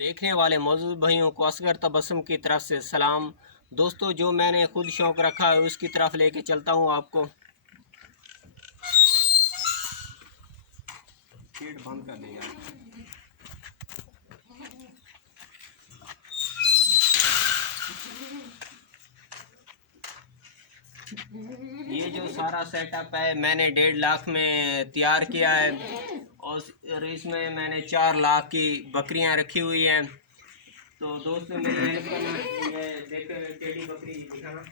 देखने वाले मौजूद भाइयों को असगर तबस्सुम की तरफ से सलाम। दोस्तों, जो मैंने खुद शौक़ रखा है उसकी तरफ लेके चलता हूँ आपको। गेट बंद कर दिया। ये जो सारा सेटअप है मैंने 1.5 लाख में तैयार किया है और इसमें मैंने 4 लाख की बकरियां रखी हुई हैं। तो दोस्तों, मेरी हेल्प करना, ये देखो टेडी बकरी दिखाना,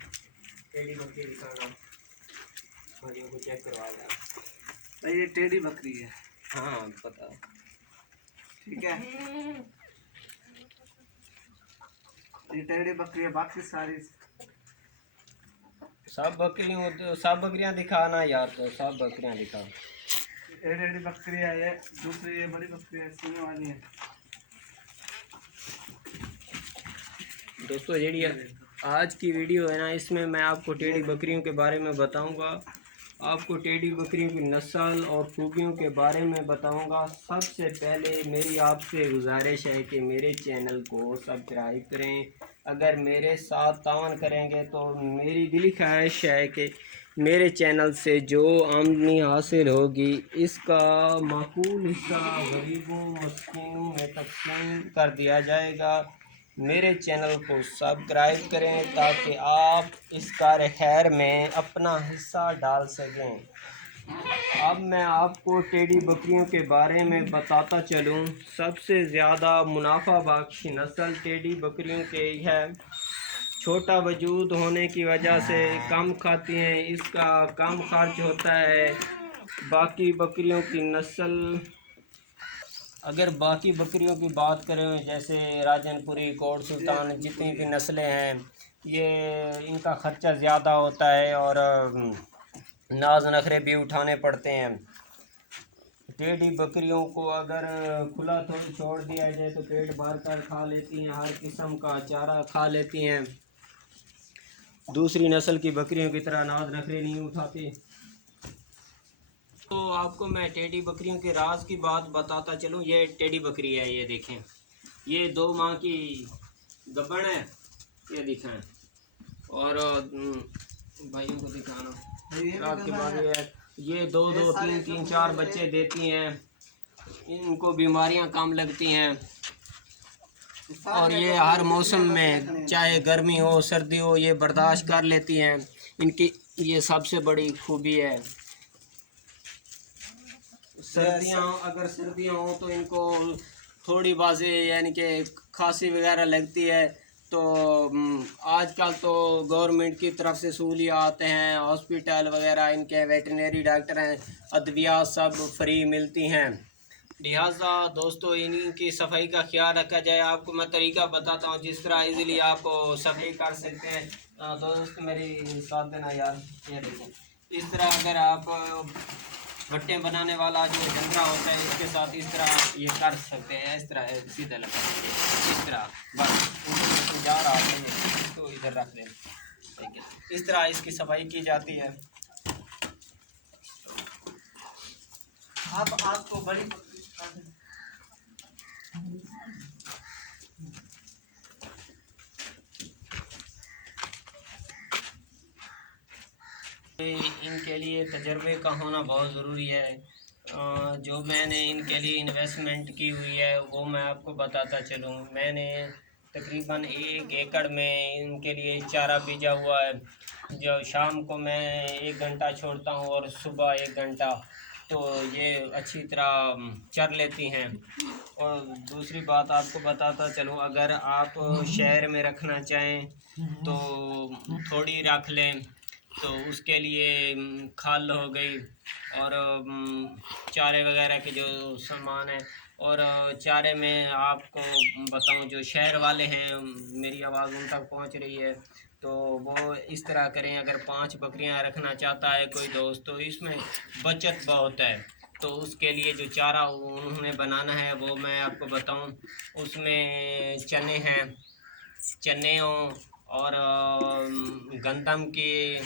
टेडी बकरी दिखाना, भाइयों को चेक करवा देना। ये टेडी बकरी है। हाँ पता, ठीक है। ये टेडी बकरी है, बाकी सारी सब बकरियां दिखाना यार, तो सब बकरियां दिखा। ये टेडी बकरी है, ये दूसरी ये बड़ी बकरी है, सीने वाली है। दोस्तों, जी आज की वीडियो है ना, इसमें मैं आपको टेडी बकरियों के बारे में बताऊंगा, आपको टेडी बकरियों की नस्ल और खूबियों के बारे में बताऊंगा। सबसे पहले मेरी आपसे गुजारिश है कि मेरे चैनल को सब्सक्राइब करें। अगर मेरे साथ तावन करेंगे तो मेरी दिली ख्वाहिश है कि मेरे चैनल से जो आमदनी हासिल होगी इसका माकूल हिस्सा गरीबों मस्कीनों में तकसीम कर दिया जाएगा। मेरे चैनल को सब्सक्राइब करें ताकि आप इस कार खैर में अपना हिस्सा डाल सकें। अब मैं आपको टेडी बकरियों के बारे में बताता चलूं। सबसे ज़्यादा मुनाफा बख्श नस्ल टेडी बकरियों के है। छोटा वजूद होने की वजह से कम खाती हैं, इसका कम खर्च होता है। बाकी बकरियों की नस्ल, अगर बाकी बकरियों की बात करें जैसे राजनपुरी, कोट सुल्तान, जितनी भी नस्लें हैं, ये इनका ख़र्चा ज़्यादा होता है और नाज नखरे भी उठाने पड़ते हैं। टेडी बकरियों को अगर खुला छोड़ दिया जाए तो पेट भर कर खा लेती हैं, हर किस्म का चारा खा लेती हैं। दूसरी नस्ल की बकरियों की तरह नाज नखरे नहीं उठाती। तो आपको मैं टेडी बकरियों के राज की बात बताता चलूँ। ये टेडी बकरी है, ये देखें, ये 2 माह की गब्बन है, ये दिखाएं। और भाइयों को दिखाना रात के बाद ये 2-3 बच्चे देती हैं। इनको बीमारियां कम लगती हैं और ये हर मौसम में चाहे गर्मी हो सर्दी हो ये बर्दाश्त कर लेती हैं। इनकी ये सबसे बड़ी खूबी है। अगर सर्दियाँ हो तो इनको थोड़ी बाजी यानी कि खांसी वगैरह लगती है, तो आजकल तो गवर्नमेंट की तरफ से सहूलियात हैं, हॉस्पिटल वगैरह, इनके वेटरनरी डॉक्टर हैं, अद्वियात सब फ्री मिलती हैं। लिहाजा दोस्तों, इनकी सफाई का ख्याल रखा जाए। आपको मैं तरीका बताता हूँ जिस तरह इजीली आप सफाई कर सकते हैं। दोस्त मेरी साथ देना यार, ये देखो, इस तरह अगर आप भट्टे बनाने वाला जो डंडा होता है इसके साथ इस तरह ये कर सकते हैं, इस तरह सीधा लगा इस तरह, बस जा रहा है इसको इधर रख दें, ठीक है। इस तरह इसकी सफाई की जाती है। आपको बड़ी इनके लिए तजर्बे का होना बहुत ज़रूरी है। जो मैंने इनके लिए इन्वेस्टमेंट की हुई है वो मैं आपको बताता चलूँ। मैंने तकरीबन 1 एकड़ में इनके लिए चारा बीजा हुआ है, जो शाम को मैं 1 घंटा छोड़ता हूँ और सुबह 1 घंटा, तो ये अच्छी तरह चर लेती हैं। और दूसरी बात आपको बताता चलूँ, अगर आप शहर में रखना चाहें तो थोड़ी रख लें, तो उसके लिए खाल हो गई और चारे वगैरह के जो सामान है। और चारे में आपको बताऊं, जो शहर वाले हैं, मेरी आवाज़ उन तक पहुंच रही है, तो वो इस तरह करें। अगर 5 बकरियां रखना चाहता है कोई दोस्त तो इसमें बचत बहुत है। तो उसके लिए जो चारा उन्होंने बनाना है वो मैं आपको बताऊं, उसमें चने हैं, चने और गंदम के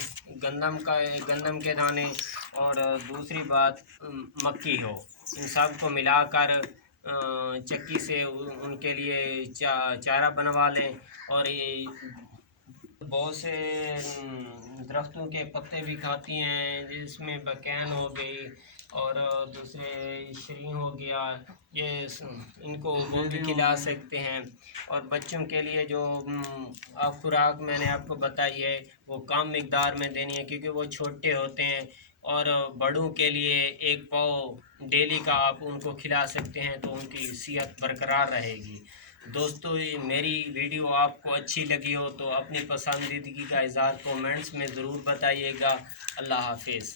दाने, और दूसरी बात मक्की हो। इन सब को मिलाकर चक्की से उनके लिए चारा बनवा लें। और ये बहुत से दरख्तों के पत्ते भी खाती हैं, जिसमें बकैन हो गई और दूसरे श्री हो गया, ये इनको वो भी खिला सकते हैं। और बच्चों के लिए जो खुराक मैंने आपको बताई है वो कम मिकदार में देनी है, क्योंकि वो छोटे होते हैं। और बड़ों के लिए एक पाव डेली का आप उनको खिला सकते हैं, तो उनकी सेहत बरकरार रहेगी। दोस्तों, ये मेरी वीडियो आपको अच्छी लगी हो तो अपनी पसंदीदगी का इज़हार कमेंट्स में ज़रूर बताइएगा। अल्लाह हाफिज़।